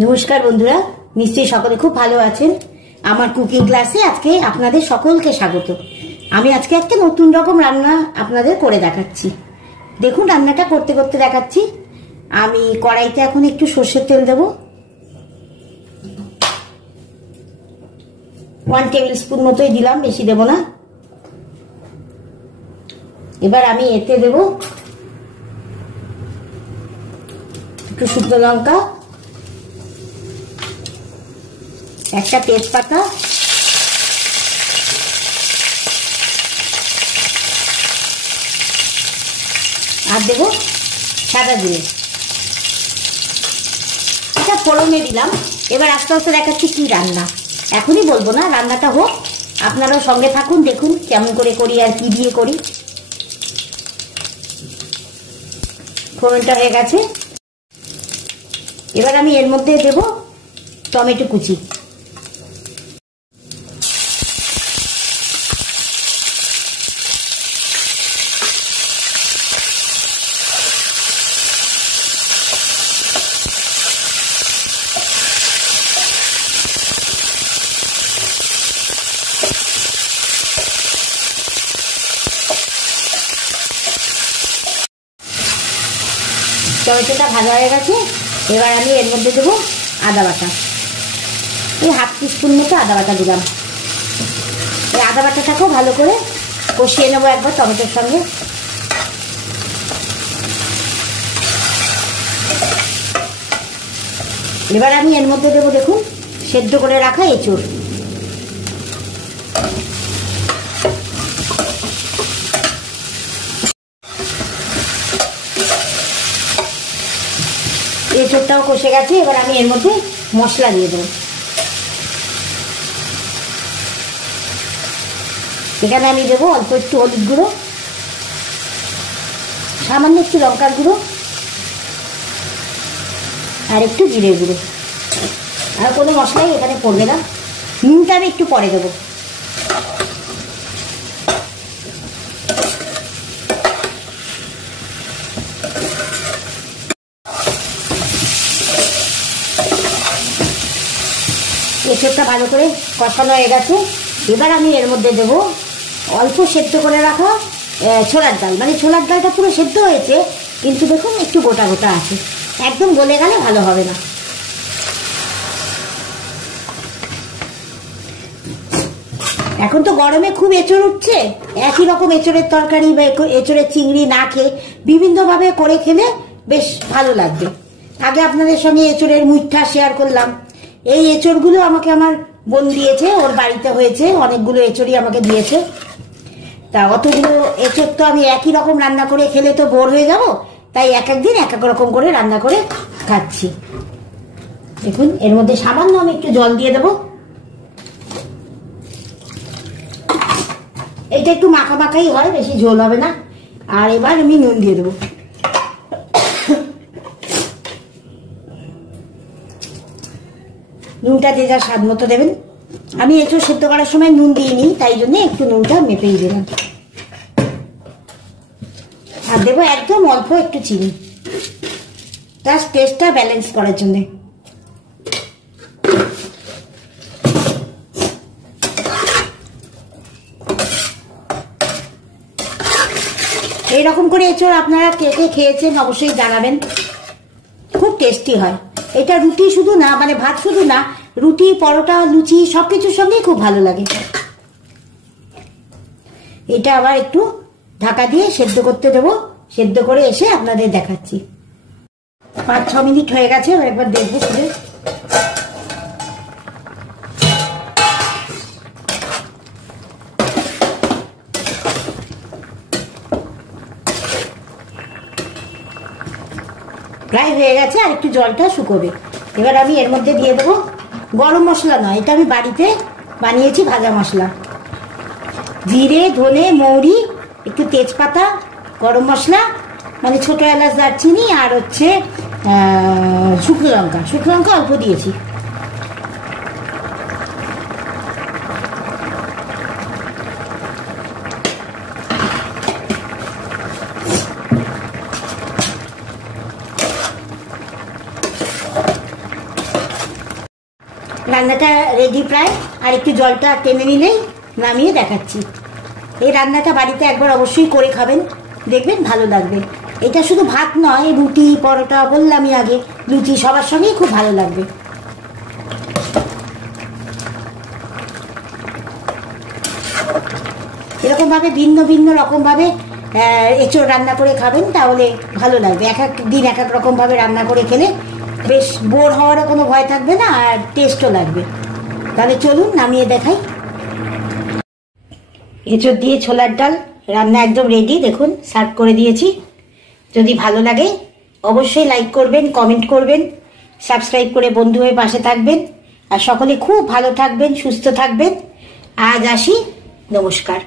নমস্কার বন্ধুরা, নিশ্চয়ই সকলে খুব ভালো আছেন। আমার কুকিং ক্লাসে আজকে আপনাদের সকলকে স্বাগত। আমি আজকে একটা নতুন রকম রান্না আপনাদের করে দেখাচ্ছি। দেখুন, রান্নাটা করতে করতে দেখাচ্ছি। আমি কড়াইতে এখন একটু সর্ষের তেল দেব, 1 টেবিল স্পুন মতোই দিলাম, বেশি দেব না। এবার আমি এতে দেব একটু শুকনো লঙ্কা, একটা তেজপাতা, আর দেবো সাদা জিরে। এটা ফোড়নে দিলাম। এবার আস্তে আস্তে দেখাচ্ছি কি রান্না, এখনই বলবো না, রান্নাটা হোক, আপনারাও সঙ্গে থাকুন, দেখুন কেমন করে করি আর কি দিয়ে করি। ফোড়নটা হয়ে গেছে। এবার আমি এর মধ্যে দেব টমেটো কুচি, টমেটোটা ভালো হয়ে গেছে। এবার আমি এর মধ্যে দেবো আদা বাটা, এই 1/2 টিস্পুন মতো আদা বাটা দিলাম। এই আদা বাটাটাকেও ভালো করে কষিয়ে নেবো একবার টমেটোর সঙ্গে। এবার আমি এর মধ্যে দেবো, দেখুন, সেদ্ধ করে রাখা এঁচোড়। এঁচোড়টাও কষে গেছে। এবার আমি এর মধ্যে মশলা দিয়ে দেবো। এখানে আমি দেবো অল্প একটু হলুদ গুঁড়ো, সামান্য একটু লঙ্কার গুঁড়ো, আর একটু জিরে গুঁড়ো। আর কোনো মশলাই এখানে পড়বে না। নুনটা আমি একটু পরে দেবো। এঁচোড়টা ভালো করে কষানো হয়ে গেছে। এবার আমি এর মধ্যে দেবো অল্প সেদ্ধ করে রাখা ছোলার ডাল। মানে ছোলার ডালটা পুরো সেদ্ধ হয়েছে, কিন্তু দেখুন একটু গোটা গোটা আছে, একদম গলে গেলে ভালো হবে না। এখন তো গরমে খুব এঁচোড় উঠছে, একই রকম এঁচোড়ের তরকারি বা এঁচোড়ের চিংড়ি না খেয়ে বিভিন্নভাবে করে খেলে বেশ ভালো লাগবে। আগে আপনাদের সঙ্গে এঁচোড়ের মুইঠা শেয়ার করলাম। এই এঁচোড়গুলো আমাকে আমার বোন দিয়েছে, ওর বাড়িতে হয়েছে, অনেকগুলো এঁচোড়ই আমাকে দিয়েছে। তা অতগুলো এঁচোড় তো আমি একই রকম রান্না করে খেলে তো বোর হয়ে যাব, তাই এক একদিন এক এক রকম করে রান্না করে খাচ্ছি। দেখুন, এর মধ্যে সামান্য আমি একটু জল দিয়ে দেবো। এটা একটু মাখা মাখাই হয়, বেশি ঝোল হবে না। আর এবার আমি নুন দিয়ে দেবো। নুনটা যে যা স্বাদ মতো দেবেন। আমি এঁচোড় সেদ্ধ করার সময় নুন দিইনি, তাই জন্য একটু নুনটা মেপেই দিলাম। আর দেবো একদম অল্প একটু চিনি, জাস্ট টেস্টটা ব্যালেন্স করার জন্য। এইরকম করে এঁচোড় আপনারা কে কে খেয়েছেন অবশ্যই জানাবেন, খুব টেস্টি হয়। এটা রুটি শুধু না, মানে ভাত শুধু না, রুটি, পরোটা, লুচি সবকিছুর সঙ্গেই খুব ভালো লাগে। এটা আবার একটু ঢাকা দিয়ে সেদ্ধ করতে দেবো। সেদ্ধ করে এসে আপনাদের দেখাচ্ছি। 5-6 মিনিট হয়ে গেছে, একবার দেখবো খুলে। প্রায় হয়ে গেছে, আর একটু জলটা শুকোবে। এবার আমি এর মধ্যে দিয়ে দেবো গরম মশলা নয়, এটা আমি বাড়িতে বানিয়েছি ভাজা মশলা। জিরে, ধনে, মৌরি, একটু তেজপাতা, গরম মশলা, মানে ছোট এলাচ, দারচিনি, আর হচ্ছে শুকনো লঙ্কা। শুকনো লঙ্কা অল্প দিয়েছি। রান্নাটা রেডি প্রায়, আর একটু জলটা টেনে নিলেই নামিয়ে দেখাচ্ছি। এই রান্নাটা বাড়িতে একবার অবশ্যই করে খাবেন, দেখবেন ভালো লাগবে। এটা শুধু ভাত নয়, রুটি, পরোটা, বললামই আগে, লুচি, সবার সঙ্গেই খুব ভালো লাগবে। এরকম ভাবে ভিন্ন ভিন্ন রকম ভাবে এঁচোড় রান্না করে খাবেন, তাহলে ভালো লাগবে। এক এক দিন এক এক রকম ভাবে রান্না করে খেলে বেশ বোর হওয়ারও কোনো ভয় থাকবে না, আর টেস্টও লাগবে। তাহলে চলুন নামিয়ে দেখাই। এঁচোড় দিয়ে ছোলার ডাল রান্না একদম রেডি, দেখুন সার্ভ করে দিয়েছি। যদি ভালো লাগে অবশ্যই লাইক করবেন, কমেন্ট করবেন, সাবস্ক্রাইব করে বন্ধু হয়ে পাশে থাকবেন। আর সকলে খুব ভালো থাকবেন, সুস্থ থাকবেন। আজ আসি, নমস্কার।